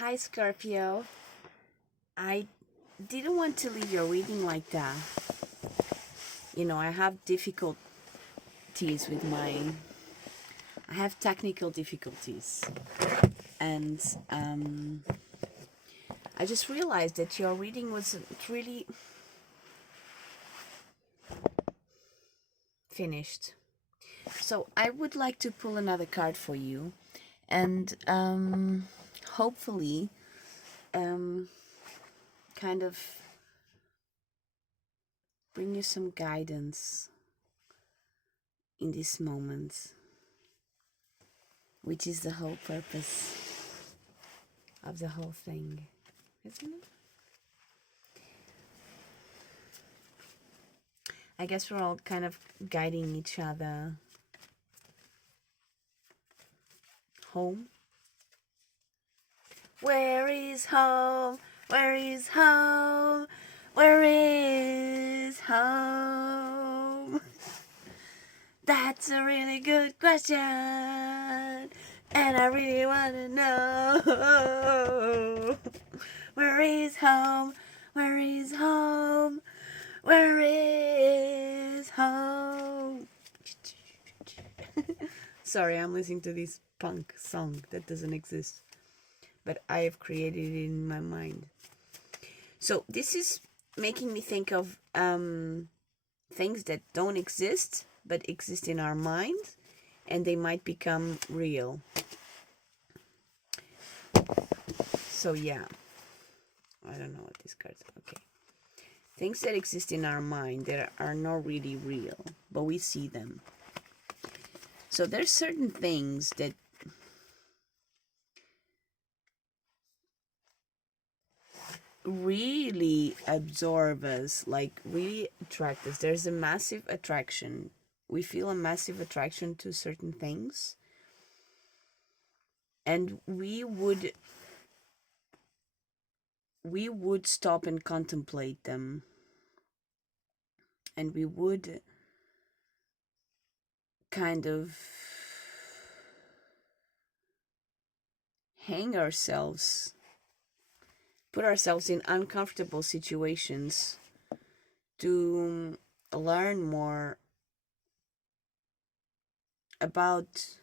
Hi, Scorpio. I didn't want to leave your reading like that. I have difficulties with I have technical difficulties. And I just realized that your reading wasn't really finished. So I would like to pull another card for you. And hopefully, kind of bring you some guidance in this moment, which is the whole purpose of the whole thing, isn't it? I guess we're all kind of guiding each other home. Where is home? Where is home? Where is home? That's a really good question, and I really want to know. Where is home? Where is home? Where is home? Sorry, I'm listening to this punk song that doesn't exist, but I have created it in my mind. So this is making me think of things that don't exist but exist in our mind, and they might become real. So yeah, I don't know what this card's. Okay, things that exist in our mind that are not really real, but we see them. So there's certain things that really absorb us, like really attract us. There's a massive attraction. We feel a massive attraction to certain things, and we would stop and contemplate them, and we would kind of hang ourselves, put ourselves in uncomfortable situations to learn more about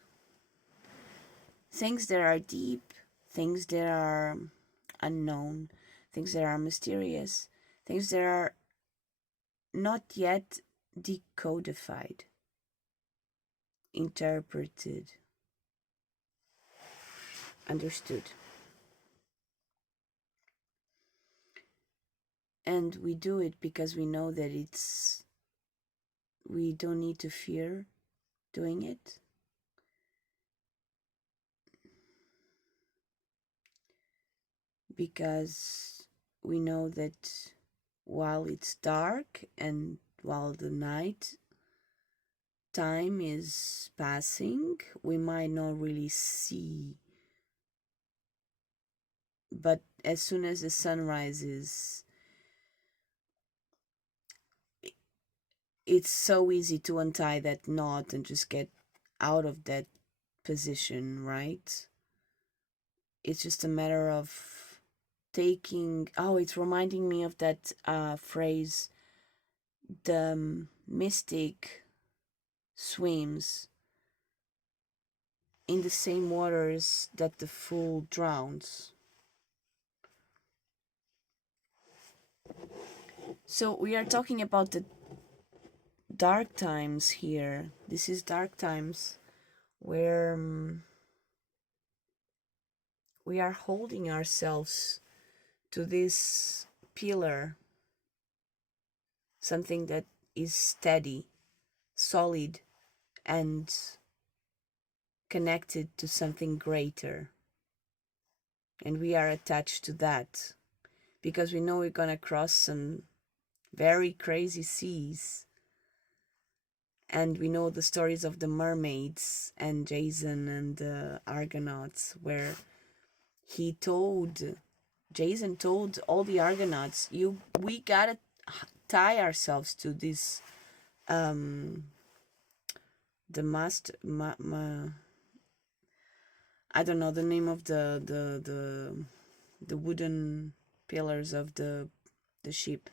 things that are deep, things that are unknown, things that are mysterious, things that are not yet decodified, interpreted, understood. And we do it because we know that we don't need to fear doing it. Because we know that while it's dark and while the night time is passing, we might not really see. But as soon as the sun rises, it's so easy to untie that knot and just get out of that position, right? It's just a matter of taking. Oh, it's reminding me of that phrase, the mystic swims in the same waters that the fool drowns. So we are talking about the dark times here. This is dark times where we are holding ourselves to this pillar, something that is steady, solid, and connected to something greater. And we are attached to that because we know we're gonna cross some very crazy seas. And we know the stories of the mermaids and Jason and the Argonauts, where Jason told all the Argonauts, we gotta tie ourselves to this, the I don't know the name of the the wooden pillars of the ship,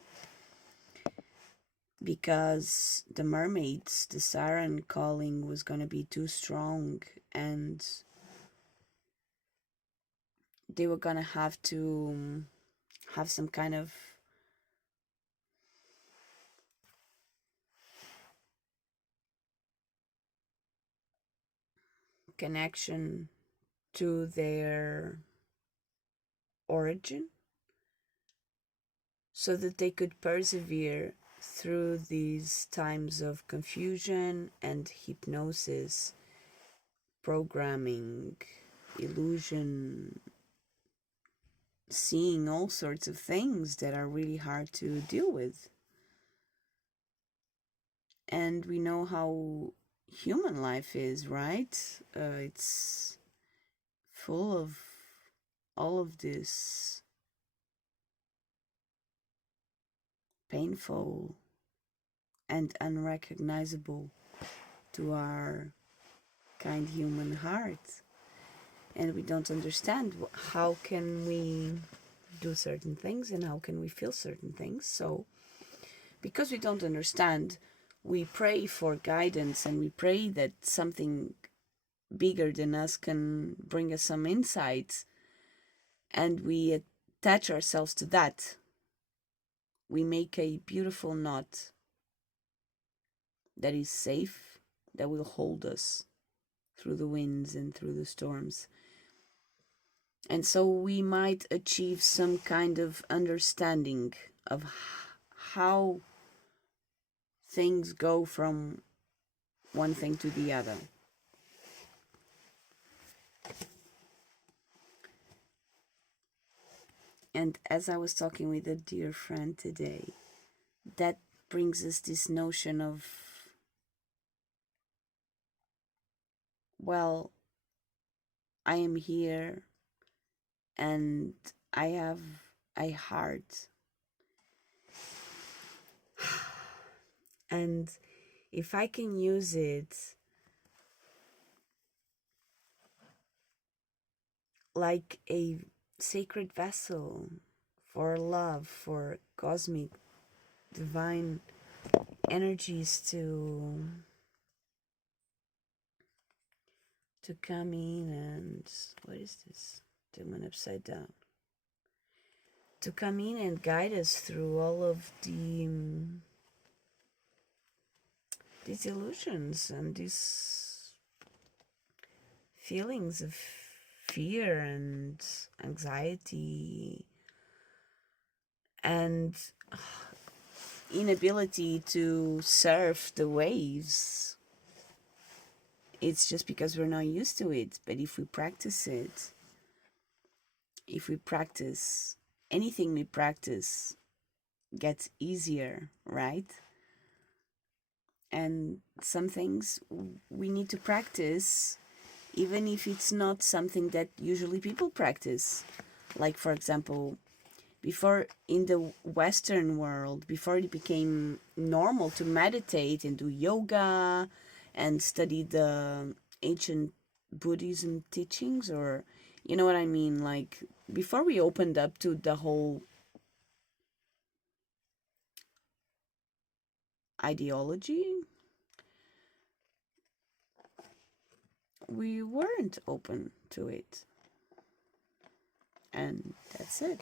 because the mermaids, the siren calling was going to be too strong, and they were going to have to have some kind of connection to their origin so that they could persevere through these times of confusion and hypnosis, programming, illusion, seeing all sorts of things that are really hard to deal with. And we know how human life is, right? It's full of all of this painful and unrecognizable to our kind human heart. And we don't understand how can we do certain things and how can we feel certain things. So because we don't understand, we pray for guidance, and we pray that something bigger than us can bring us some insights, and we attach ourselves to that. We make a beautiful knot that is safe, that will hold us through the winds and through the storms. And so we might achieve some kind of understanding of how things go from one thing to the other. And as I was talking with a dear friend today, that brings us this notion of, well, I am here and I have a heart. And if I can use it like a sacred vessel for love, for cosmic, divine energies to come in and, what is this? It went upside down. To come in and guide us through all of these illusions and these feelings of fear and anxiety and inability to surf the waves. It's just because we're not used to it. But if we practice it, if we practice anything we practice gets easier, right? And some things we need to practice even if it's not something that usually people practice. Like, for example, before, in the Western world, before it became normal to meditate and do yoga and study the ancient Buddhism teachings, or you know what I mean, like before we opened up to the whole ideology, we weren't open to it. And that's it.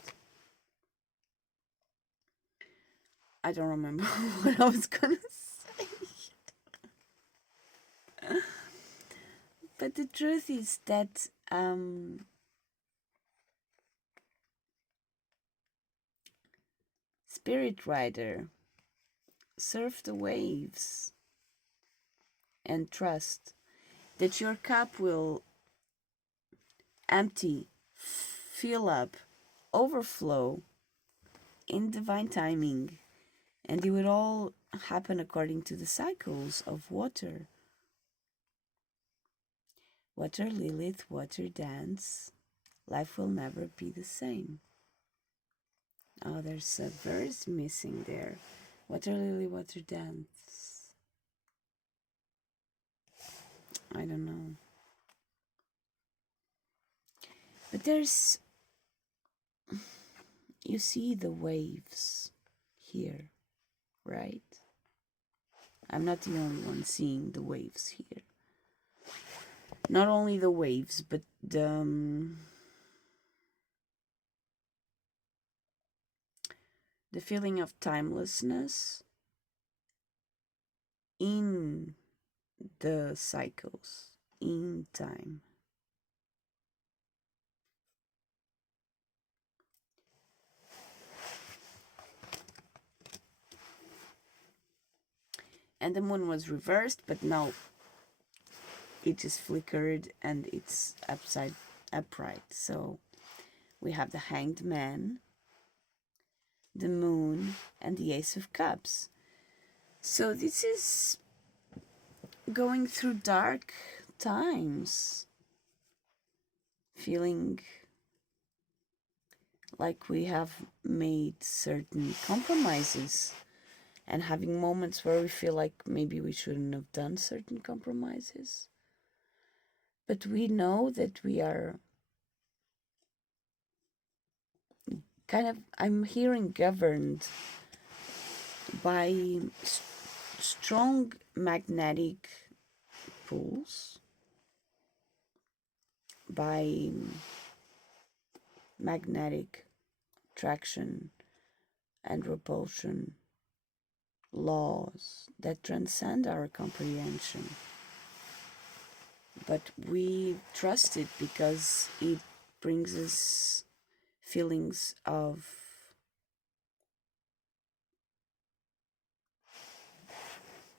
I don't remember what I was gonna say. But the truth is that Spirit Rider, surf the waves and trust that your cup will empty, fill up, overflow in divine timing, and it will all happen according to the cycles of water. Water Lilith, water dance. Life will never be the same. Oh, there's a verse missing there. Water lily, water dance. I don't know. But there's You see the waves here, right? I'm not the only one seeing the waves here. Not only the waves, but the feeling of timelessness in the cycles, in time. And the moon was reversed, but now it just flickered and it's upright. So we have the Hanged Man, the moon, and the Ace of Cups. So this is going through dark times, feeling like we have made certain compromises and having moments where we feel like maybe we shouldn't have done certain compromises. But we know that we are kind of, I'm hearing, governed by strong magnetic pulls, by magnetic attraction and repulsion laws that transcend our comprehension. But we trust it because it brings us feelings of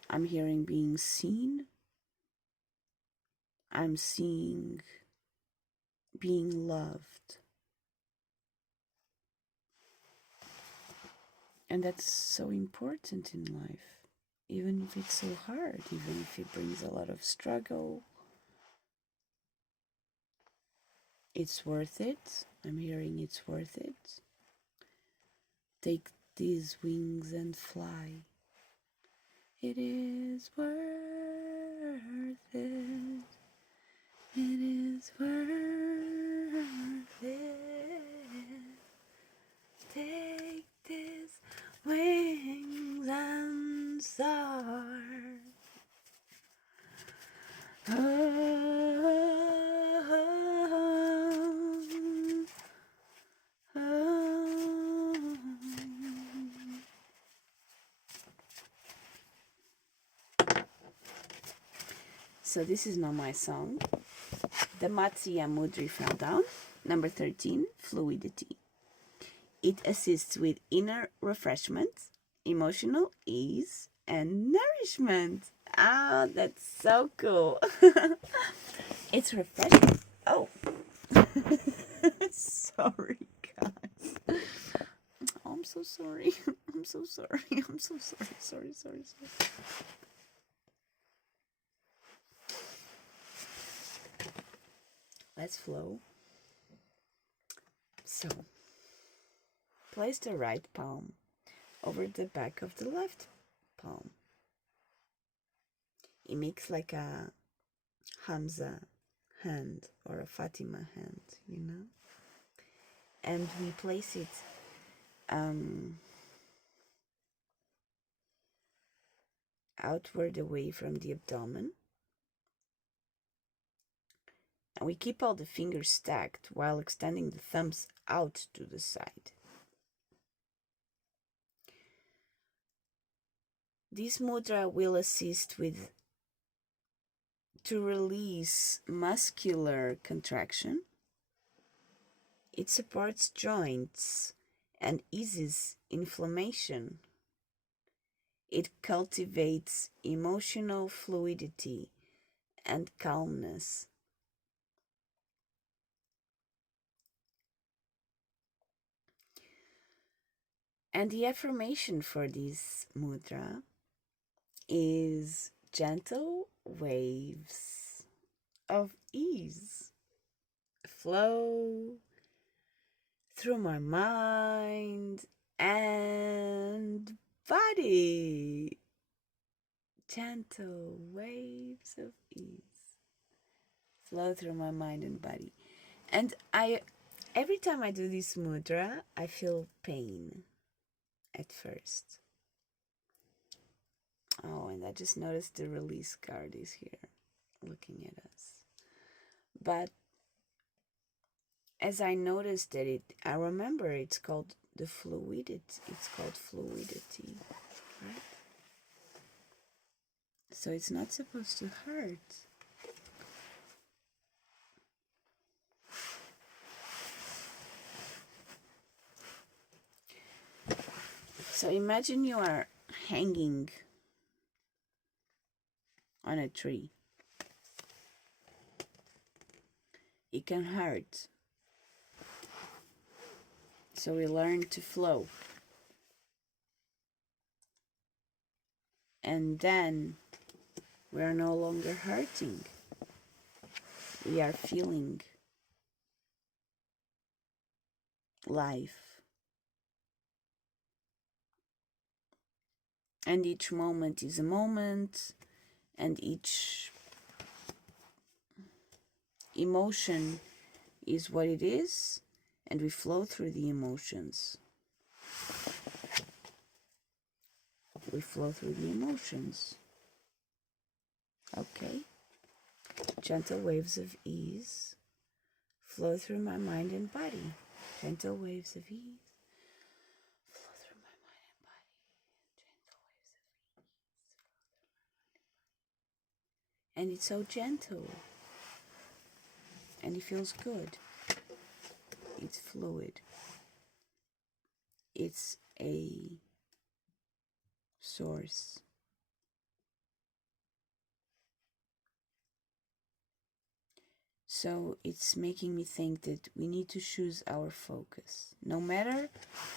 I'm hearing being seen, I'm seeing being loved. And that's so important in life, even if it's so hard, even if it brings a lot of struggle. It's worth it. I'm hearing it's worth it. Take these wings and fly. It is worth it. It is worth it. Take these wings and soar. So this is not my song. The Matsya Mudra fell down. Number 13, fluidity. It assists with inner refreshment, emotional ease, and nourishment. Ah, that's so cool. It's refreshing. Oh. Sorry, guys. Oh, I'm so sorry. I'm so sorry. I'm so sorry. Sorry. Let's flow. So, place the right palm over the back of the left palm. It makes like a Hamza hand or a Fatima hand, you know? And we place it outward away from the abdomen. And we keep all the fingers stacked while extending the thumbs out to the side. This mudra will assist to release muscular contraction. It supports joints and eases inflammation. It cultivates emotional fluidity and calmness. And the affirmation for this mudra is gentle waves of ease flow through my mind and body. Gentle waves of ease flow through my mind and body. And I Every time I do this mudra, I feel pain at first. Oh, and I just noticed the release card is here looking at us. But as I noticed that I remember it's called the fluidity. It's called fluidity, right? So it's not supposed to hurt. So imagine you are hanging on a tree. It can hurt. So we learn to flow. And then we are no longer hurting. We are feeling life. And each moment is a moment, and each emotion is what it is, and we flow through the emotions. We flow through the emotions. Okay. Gentle waves of ease flow through my mind and body. Gentle waves of ease flow through my mind and body. Gentle waves of ease flow through my mind and body. And it's so gentle. And it feels good. It's fluid. It's a source. So it's making me think that we need to choose our focus, no matter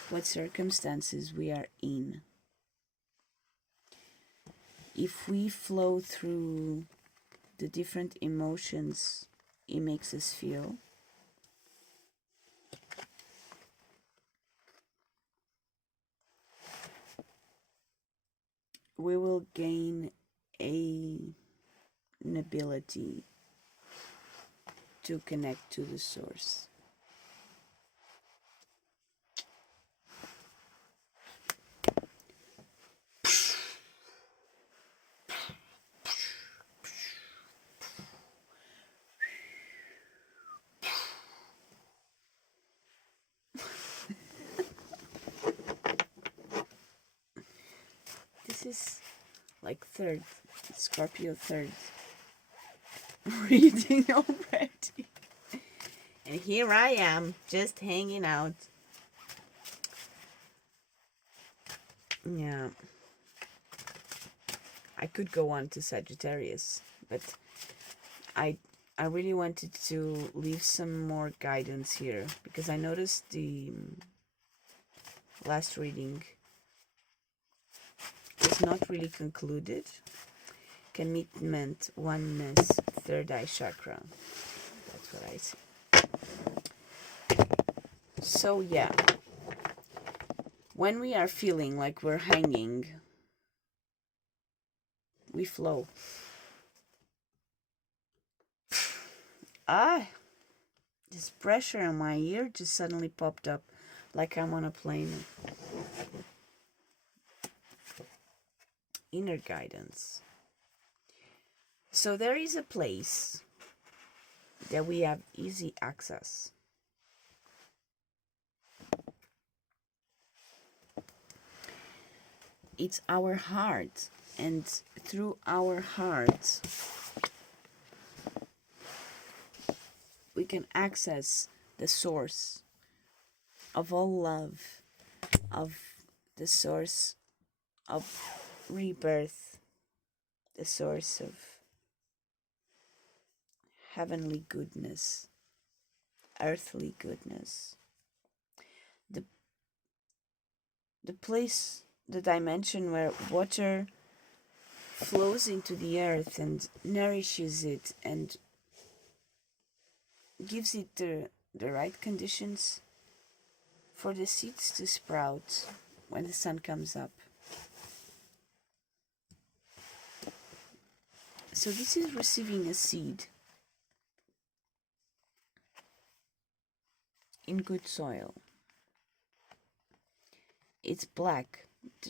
what circumstances we are in. If we flow through the different emotions it makes us feel, we will gain an ability to connect to the source. This is like third, Scorpio third reading already. And here I am, just hanging out. Yeah. I could go on to Sagittarius, but I really wanted to leave some more guidance here because I noticed the last reading is not really concluded. Commitment, oneness, third eye chakra. That's what I see. So yeah, when we are feeling like we're hanging, we flow. This pressure on my ear just suddenly popped up like I'm on a plane. Inner guidance. So there is a place that we have easy access. It's our heart, and through our heart we can access the source of all love, of the source of rebirth, the source of heavenly goodness, earthly goodness. The place, the dimension where water flows into the earth and nourishes it and gives it the right conditions for the seeds to sprout when the sun comes up. So this is receiving a seed. in good soil. It's black.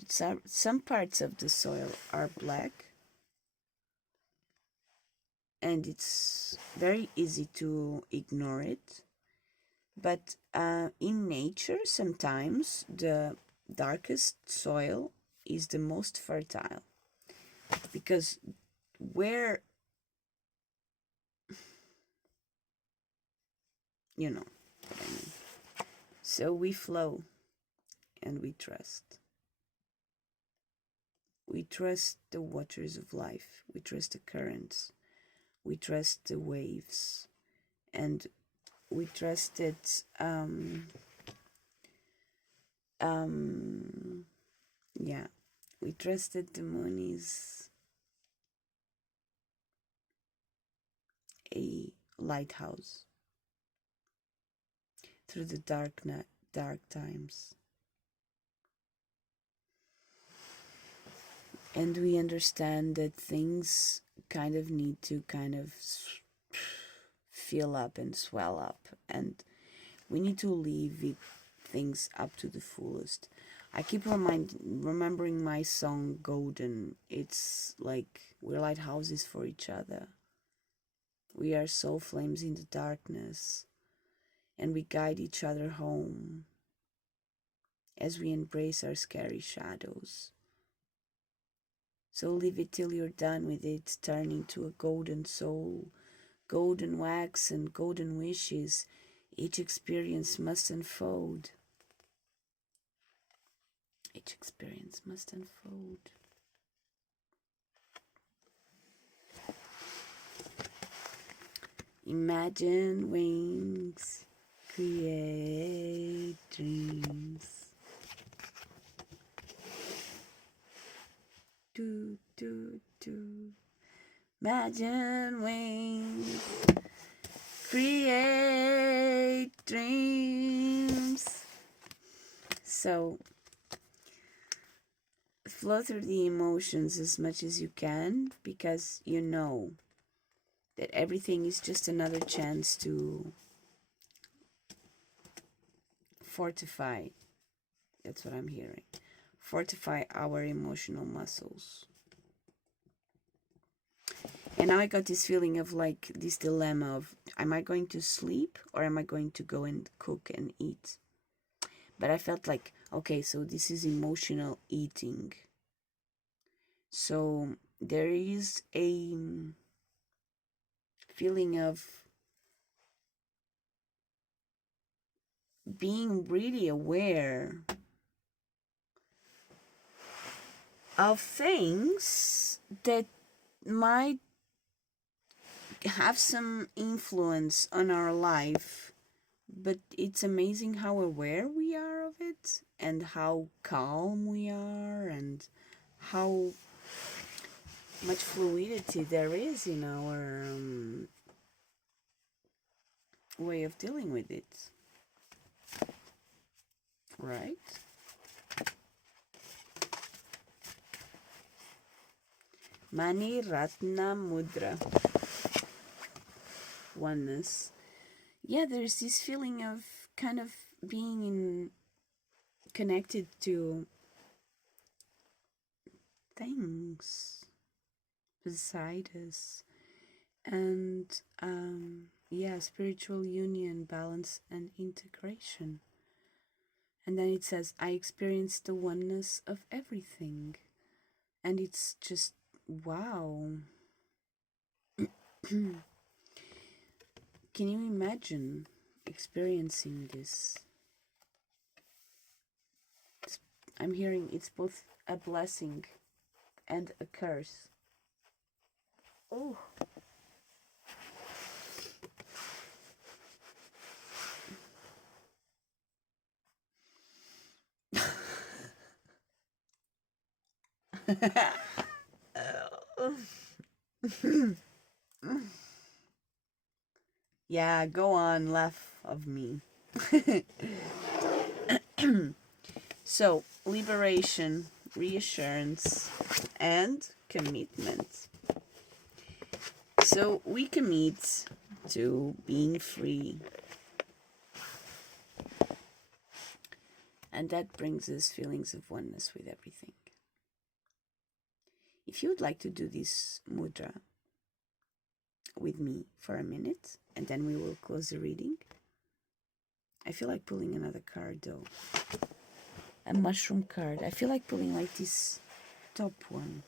Some parts of the soil are black, and it's very easy to ignore it. But in nature, sometimes the darkest soil is the most fertile, because where, you know what I mean. So we flow and we trust. We trust the waters of life. We trust the currents. We trust the waves. And we trust that yeah, we trust that the moon is a lighthouse through the dark times. And we understand that things kind of need to fill up and swell up, and we need to leave things up to the fullest. I keep remembering my song Golden. It's like we're lighthouses for each other. We are soul flames in the darkness, and we guide each other home as we embrace our scary shadows. So leave it till you're done with it, turn into a golden soul, golden wax and golden wishes. Each experience must unfold. Each experience must unfold. Imagine wings, create dreams. Do, do, do. Imagine wings, create dreams. So, flow through the emotions as much as you can, because you know that everything is just another chance to fortify. That's what I'm hearing. Fortify our emotional muscles. And now I got this feeling of like this dilemma of, am I going to sleep or am I going to go and cook and eat? But I felt like, okay, so this is emotional eating. So there is a feeling of being really aware of things that might have some influence on our life, but it's amazing how aware we are of it and how calm we are and how much fluidity there is in our way of dealing with it, right? Mani Ratna Mudra. Oneness. Yeah, there's this feeling of kind of being connected to things beside us, and yeah, spiritual union, balance, and integration. And then it says, I experienced the oneness of everything. And it's just, wow. Can you imagine experiencing this? I'm hearing it's both a blessing and a curse. Oh. Yeah, go on, laugh of me. So, liberation, reassurance, and commitment. So, we commit to being free. And that brings us feelings of oneness with everything. If you would like to do this mudra with me for a minute, and then we will close the reading. I feel like pulling another card though. A mushroom card. I feel like pulling like this top one.